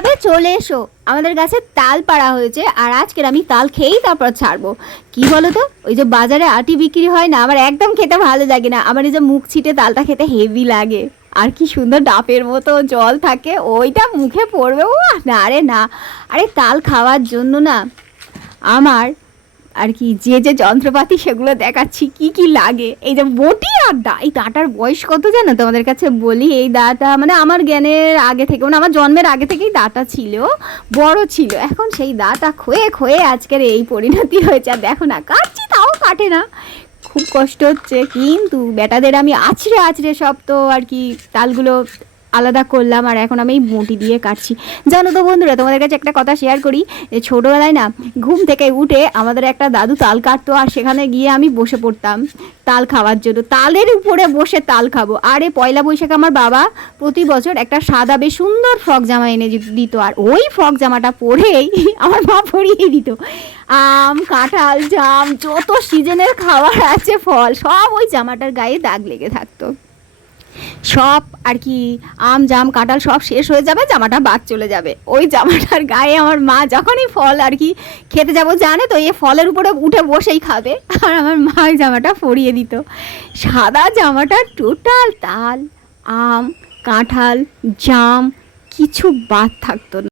খাবে চলে এসো, আমাদের গাছে তাল পাড়া হয়েছে আর আজকের আমি তাল খেয়েই তারপর ছাড়বো। কি বলো তো, ওই যে বাজারে আটি বিক্রি হয় না, আমার একদম খেতে ভালো লাগে না। আমার এই যে মুখ ছিটে তালটা খেতে হেভি লাগে। আর কি সুন্দর ডাবের মতো জল থাকে, ওইটা মুখে পড়বে, ও না রে না। আরে তাল খাওয়ার জন্য না আমার আর কি যে যে যন্ত্রপাতি সেগুলো দেখাচ্ছি কি কি লাগে। এই যে বটি আর দা, এই দাটার বয়স কত জানো তোমাদের কাছে বলি? এই দাটা মানে আমার জ্ঞানের আগে থেকে, মানে আমার জন্মের আগে থেকেই দাটা ছিল, বড় ছিল। এখন সেই দাটা ক্ষয়ে ক্ষয়ে আজকের এই পরিণতি হয়েছে। আর দেখো না, কাটছি তাও কাটে না, খুব কষ্ট হচ্ছে। কিন্তু বেটাদের আমি আছড়ে আছড়ে সব তো আর কি তালগুলো আলাদা করলাম, আর এখন আমি এই বঁটি দিয়ে কাটছি। জানো তো বন্ধুরা, তোমাদের কাছে একটা কথা শেয়ার করি, যে ছোটোবেলায় না ঘুম থেকে উঠে আমাদের একটা দাদু তাল কাটতো, আর সেখানে গিয়ে আমি বসে পড়তাম তাল খাওয়ার জন্য। তালের উপরে বসে তাল খাবো। আরে পয়লা বৈশাখ আমার বাবা প্রতি বছর একটা সাদা বেশ সুন্দর ফ্রক জামা এনে দিত, আর ওই ফ্রক জামাটা পরেই আমার মা পরিয়ে দিত। আম, কাঁঠাল, জাম, যত সিজনের খাবার আছে, ফল, সব ওই জামাটার গায়ে দাগ লেগে থাকতো। সব আর কি আম, জাম, কাঁঠাল সব শেষ হয়ে যাবে, জামাটা বাদ চলে যাবে। ওই জামাটার গায়ে আমার মা যখনই ফল আর কি খেতে যাবো, জানে তো এই ফলের উপরে উঠে বসেই খাবে, আর আমার মা ওই জামাটা পরিয়ে দিত। সাদা জামাটা টোটাল তাল, আম, কাঁঠাল, জাম কিছু বাদ থাকতো না।